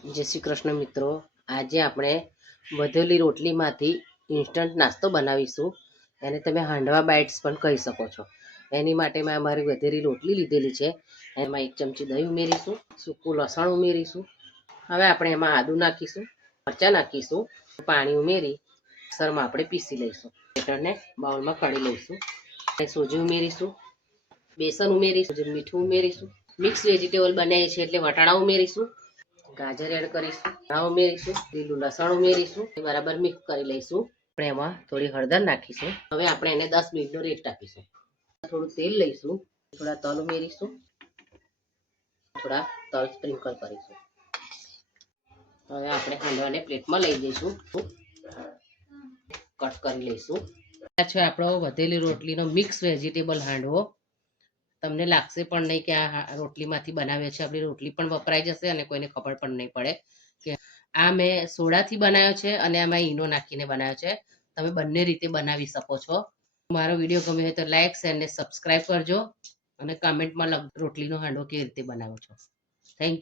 જય શ્રી કૃષ્ણ મિત્રો, આજે આપણે વધેલી રોટલીમાંથી ઇન્સ્ટન્ટ નાસ્તો બનાવીશું. એને તમે હાંડવા બાઇટ્સ પણ કહી શકો છો. એની માટે મેં અમારી વધેલી રોટલી લીધેલી છે. એમાં 1 ચમચી દહીં ઉમેરીશું, સૂકું લસણ ઉમેરીશું. હવે આપણે એમાં આદું નાખીશું, મરચાં નાખીશું, પાણી ઉમેરી મિક્સરમાં આપણે પીસી લઈશું. બેટરને બાઉલમાં કાઢી લઈશું. સોજી ઉમેરીશું, બેસન ઉમેરીશું, મીઠું ઉમેરીશું. મિક્સ વેજીટેબલ બનાવીએ છીએ એટલે વટાણા ઉમેરીશું, ગાજર એડ કરીશું, ઉમેરીશું, લીલું લસણ ઉમેરીશું, બરાબર મિક્સ કરી લઈશું. આપણે એમાં થોડી હળદર નાખીશું. હવે આપણે એને 10 મિનિટનો રેસ્ટ આપીશું. થોડું તેલ લઈશું, થોડા તલ ઉમેરીશું, થોડા તલ સ્પ્રિંકલ કરીશું. હવે આપણે હાંડવાને પ્લેટમાં લઈ જઈશું, કટ કરી લઈશું. આ છે આપણો વધેલી રોટલીનો મિક્સ વેજીટેબલ હાંડવો. તમને લાગશે પણ નહીં કે આ રોટલીમાંથી બનાવ્યો છે. આપણી રોટલી પણ વપરાઈ જશે અને કોઈને ખબર પણ નહીં પડે કે આ મેં સોડાથી બનાવ્યો છે અને આમાં ઈનો નાખીને બનાવ્યો છે. તમે બંને રીતે બનાવી શકો છો. મારો વિડીયો ગમ્યો હોય તો લાઈક શેર અને સબસ્ક્રાઈબ કરજો અને કમેન્ટમાં રોટલીનો હાંડવો કેવી રીતે બનાવો છો. Thank you.